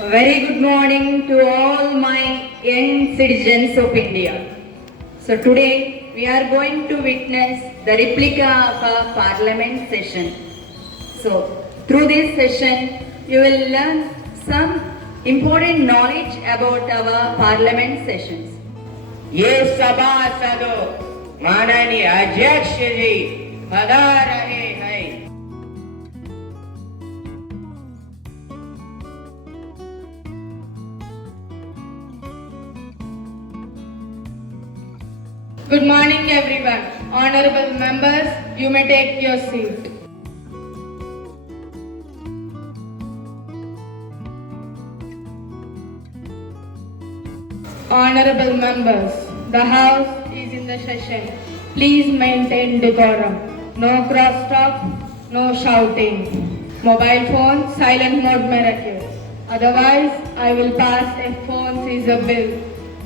A very good morning to all my young citizens of India. So today we are going to witness the replica of a parliament session. So through this session you will learn some important knowledge about our parliament sessions. ये सभासदों माननीय अध्यक्ष जी पधार रहे हैं। Good morning everyone. Honorable members, you may take your seat. Honorable members, the House is in the session. Please maintain decorum. No crosstalk, no shouting. Mobile phone silent mode में रखिए. Otherwise, I will pass a phone seizure bill.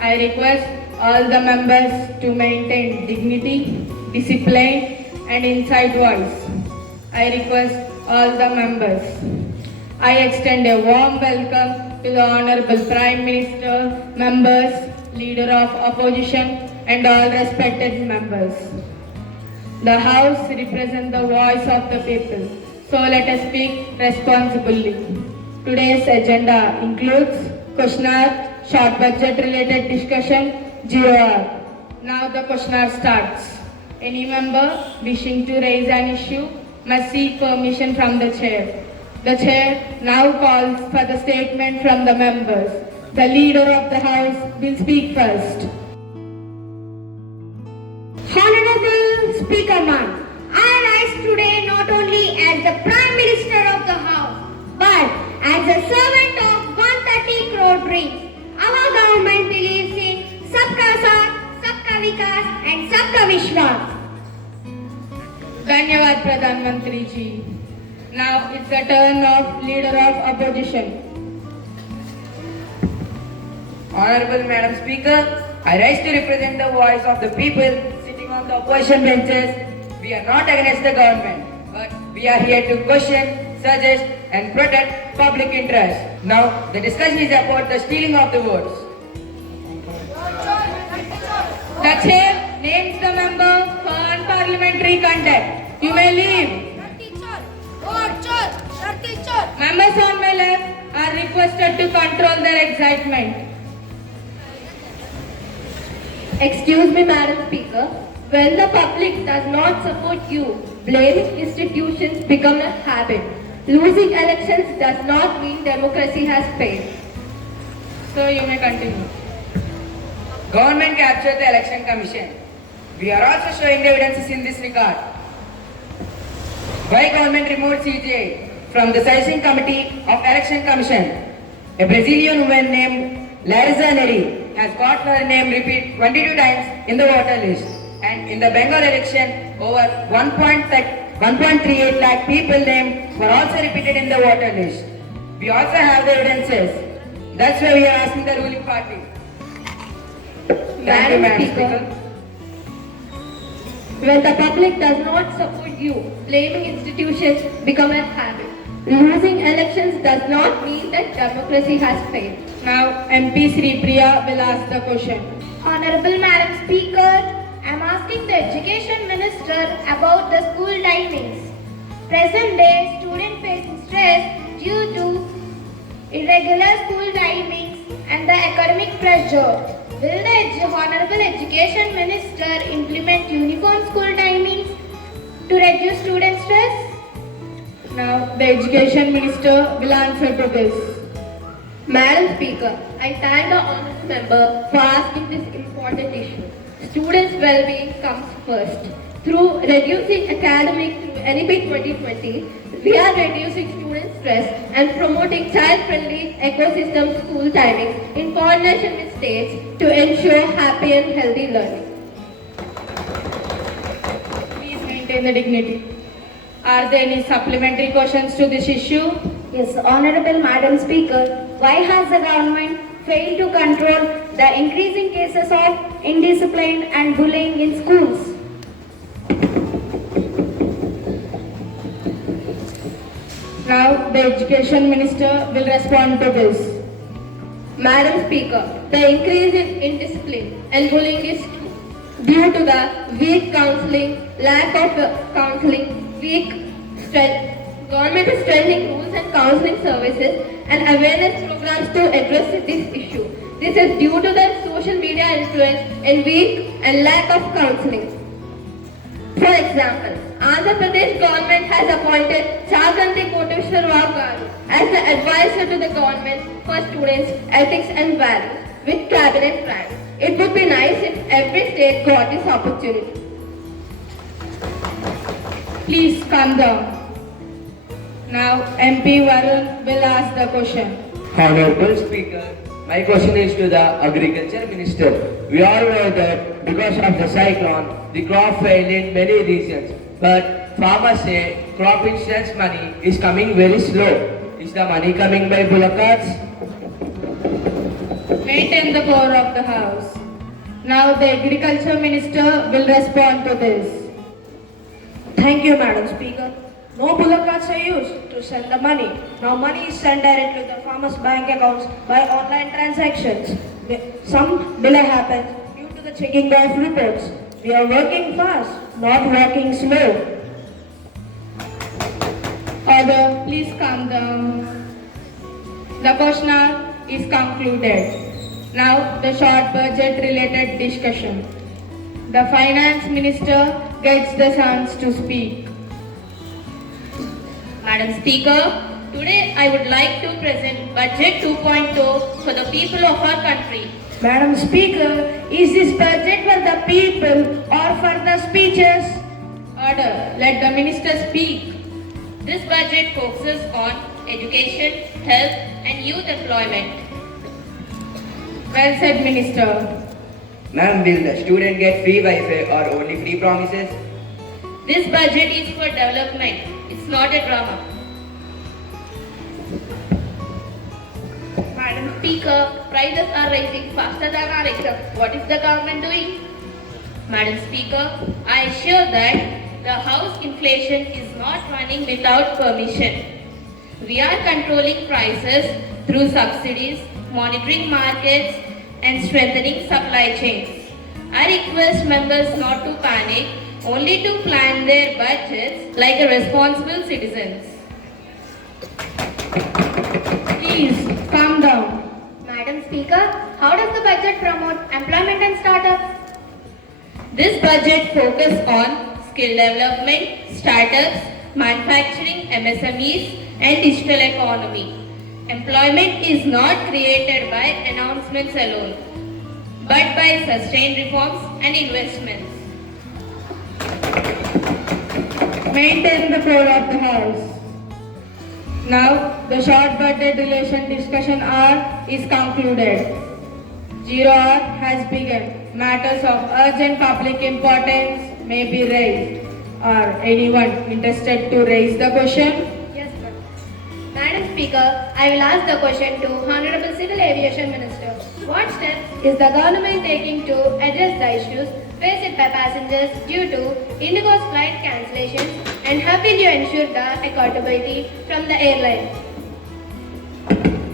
I request all the members to maintain dignity, discipline and inside voice. I request all the members. I extend a warm welcome to the Honorable Prime Minister, members, Leader of Opposition and all respected members. The House represents the voice of the people, so let us speak responsibly. Today's agenda includes question hour, short budget related discussion, 0 hour. Now the question hour starts. Any member wishing to raise an issue must seek permission from the chair. The chair now calls for the statement from the members. The leader of the house will speak first. Honorable Speaker Ma'am, I rise today not only as the Prime Minister of the House, but as a servant of 130 crore dreams. Our government believes in Sabka Saath, Sabka Vikas and Sabka Vishwas. Dhanyavad Pradhan Mantri ji. Now it's the turn of Leader of Opposition. Honorable Madam Speaker, I rise to represent the voice of the people sitting on the opposition benches. We are not against the government, but we are here to question, suggest and protect public interest. Now the discussion is about the stealing of the votes. The chair names the member for unparliamentary conduct. You may leave. Members on my left are requested to control their excitement. Excuse me, Madam Speaker. When the public does not support you, blaming institutions become a habit. Losing elections does not mean democracy has failed. So you may continue. Government captured the election commission. We are also showing the evidences in this regard. Why government removed CJ from the selection committee of election commission? A Brazilian woman named Larissa Neri has got her name repeated 22 times in the voter list. And in the Bengal election, over 1.38 lakh people named were also repeated in the voter list. We also have the evidences. That's why we are asking the ruling party. Thank you, Madam Speaker. When the public does not support you, blaming institutions become a habit. Losing elections does not mean that democracy has failed. Now MP Sri Priya will ask the question. Honorable Madam Speaker, I am asking the Education Minister about the school timings. Present day, students face stress due to irregular school timings and the academic pressure. Will the Honorable Education Minister implement uniform school timings to reduce student stress? Now the Education Minister will answer to this. Madam Speaker, I thank the honourable member for asking this important issue. Students' well-being comes first. Through reducing academic through NEP 2020, we are reducing student stress and promoting child-friendly ecosystem school timings in coordination with states to ensure happy and healthy learning. Please maintain the dignity. Are there any supplementary questions to this issue? Yes, Honorable Madam Speaker, why has the government failed to control the increasing cases of indiscipline and bullying in schools? Now the Education Minister will respond to this. Madam Speaker, the increase in indiscipline and bullying is due to the weak counseling, lack of counseling, government is strengthening rules and counseling services and awareness programs to address this issue. This is due to the social media influence and weak and lack of counseling. For example, Andhra Pradesh government has appointed Chaganti Koteshwar Rao Garu as the advisor to the government for students' ethics and values with cabinet rank. It would be nice if every state got this opportunity. Please calm down. Now MP Varun will ask the question. Honorable Speaker, my question is to the Agriculture Minister. We all know that because of the cyclone, the crop failed in many regions. But farmers say crop insurance money is coming very slow. Is the money coming by bullock carts? Maintain the floor of the House. Now the Agriculture Minister will respond to this. Thank you, Madam Speaker. No bullock carts are used to send the money. Now money is sent directly to the farmers' bank accounts by online transactions. Some delay happens due to the checking of reports. We are working fast, not working slow. Order, please calm down. The question hour is concluded. Now the short budget related discussion. The Finance Minister gets the chance to speak. Madam Speaker, today I would like to present Budget 2.0 for the people of our country. Madam Speaker, is this budget for the people or for the speeches? Order, let the Minister speak. This budget focuses on education, health and youth employment. Well said, Minister. Ma'am, will the student get free Wi-Fi or only free promises? This budget is for development. It's not a drama. Madam Speaker, prices are rising faster than our income. What is the government doing? Madam Speaker, I assure that the house inflation is not running without permission. We are controlling prices through subsidies, monitoring markets and strengthening supply chains. I request members not to panic, only to plan their budgets like a responsible citizens. Please calm down. Madam Speaker, how does the budget promote employment and startups? This budget focuses on skill development, startups, manufacturing, MSMEs and digital economy. Employment is not created by announcements alone, but by sustained reforms and investments. Maintain the floor of the House. Now the short budget relation discussion hour is concluded. 0 hour has begun. Matters of urgent public importance may be raised. Are anyone interested to raise the question? Yes, ma'am. Madam Speaker, I will ask the question to Honorable Civil Aviation Minister. What steps is the government taking to address the issues faced by passengers due to Indigo's flight cancellations, and how will you ensure the accountability from the airline?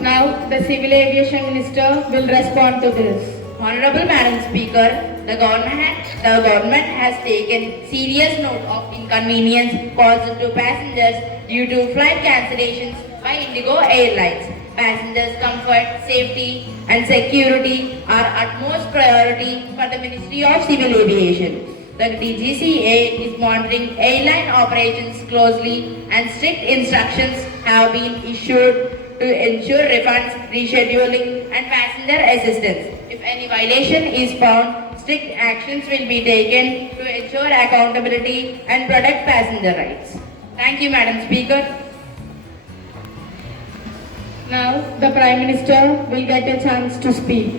Now the Civil Aviation Minister will respond to this. Honorable Madam Speaker, the government has taken serious note of inconvenience caused to passengers due to flight cancellations by Indigo Airlines. Passengers' comfort, safety and security are utmost priority for the Ministry of Civil Aviation. The DGCA is monitoring airline operations closely and strict instructions have been issued to ensure refunds, rescheduling and passenger assistance. If any violation is found, strict actions will be taken to ensure accountability and protect passenger rights. Thank you, Madam Speaker. Now the Prime Minister will get a chance to speak.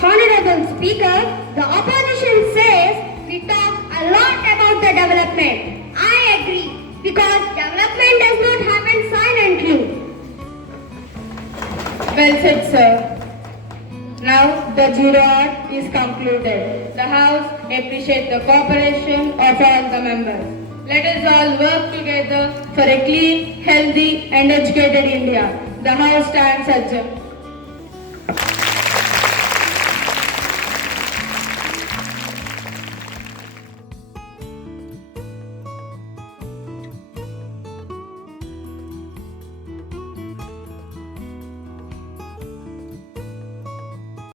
Honorable Speaker, the opposition says we talk a lot about the development. I agree, because development does not happen silently. Well said, sir. Now the 0 hour is concluded. The House appreciates the cooperation of all the members. Let us all work together for a clean, healthy and educated India. The House stands adjourned.